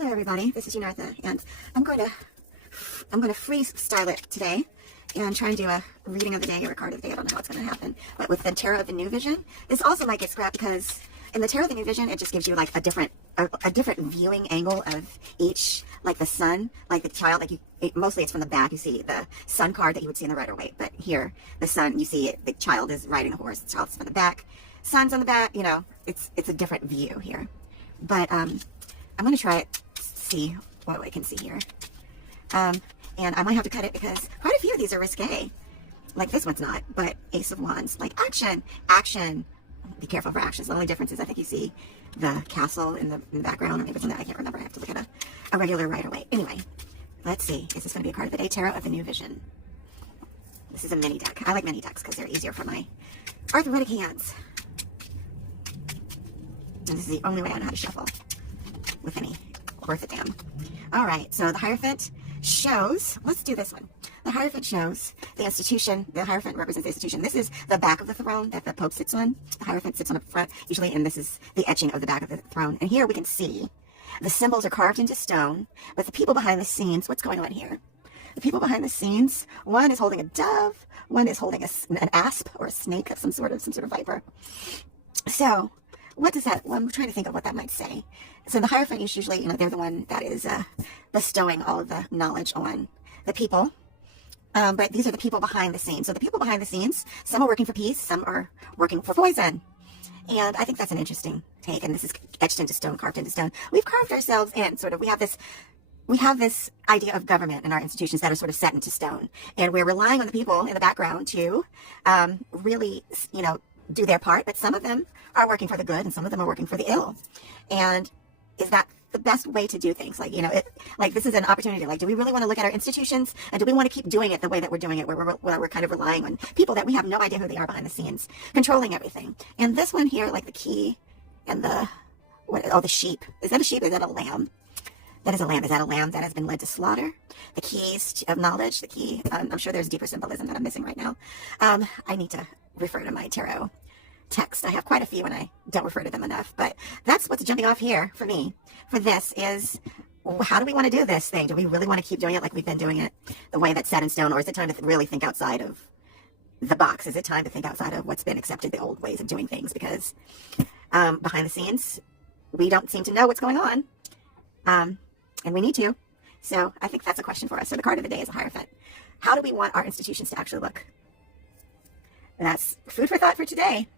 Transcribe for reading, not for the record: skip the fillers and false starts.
Hello everybody, this is Unartha, and I'm going to freestyle it today and try and do a reading of the day or a card of the day. I don't know how it's going to happen, but with the Tarot of the New Vision, this also might get scrapped because in the Tarot of the New Vision, it just gives you like a different viewing angle of each, like the sun, like the child, like mostly it's from the back. You see the sun card that you would see in the Rider-Waite, but here the sun, you see it, the child is riding a horse, the child's from the back, sun's on the back. You know, it's a different view here, but I'm going to try it, see what I can see here. And I might have to cut it because quite a few of these are risque. Like this one's not, but Ace of Wands, like action. Be careful for actions. The only difference is I think you see the castle in the background, or maybe it's in that. I can't remember. I have to look at a regular Rider-Waite. Anyway, let's see. Is this going to be a card of the day? Tarot of the New Vision. This is a mini deck. I like mini decks because they're easier for my arthritic hands. And this is the only way I know how to shuffle with any worth a damn. All right, so the Hierophant shows, let's do this one. The Hierophant shows the institution. The Hierophant represents the institution. This is the back of the throne that the Pope sits on. The Hierophant sits on the front usually, and this is the etching of the back of the throne. And here we can see the symbols are carved into stone, but the people behind the scenes, what's going on here? The people behind the scenes, one is holding a dove, one is holding an asp or a snake of some sort of viper. So what does that, well, I'm trying to think of what that might say. So the Hierophant is usually, they're the one that is bestowing all of the knowledge on the people. But these are the people behind the scenes. So the people behind the scenes, some are working for peace, some are working for poison. And I think that's an interesting take. And this is etched into stone, carved into stone. We've carved ourselves in, we have this idea of government in our institutions that are sort of set into stone. And we're relying on the people in the background to really, do their part. But some of them are working for the good and some of them are working for the ill. And is that the best way to do things? Like, this is an opportunity. Like, do we really want to look at our institutions, and do we want to keep doing it the way that we're doing it, where we're kind of relying on people that we have no idea who they are behind the scenes, controlling everything? And this one here, like the key and the sheep. Is that a sheep? Is that a lamb? That is a lamb. Is that a lamb that has been led to slaughter? The keys of knowledge, the key. I'm sure there's deeper symbolism that I'm missing right now. I need to refer to my tarot text. I have quite a few and I don't refer to them enough, but that's what's jumping off here for me. For this is, how do we want to do this thing? Do we really want to keep doing it like we've been doing it, the way that's set in stone, or is it time to really think outside of the box? Is it time to think outside of what's been accepted, the old ways of doing things? Because behind the scenes, we don't seem to know what's going on, and we need to. So I think that's a question for us. So the card of the day is a Hierophant. How do we want our institutions to actually look? That's food for thought for today.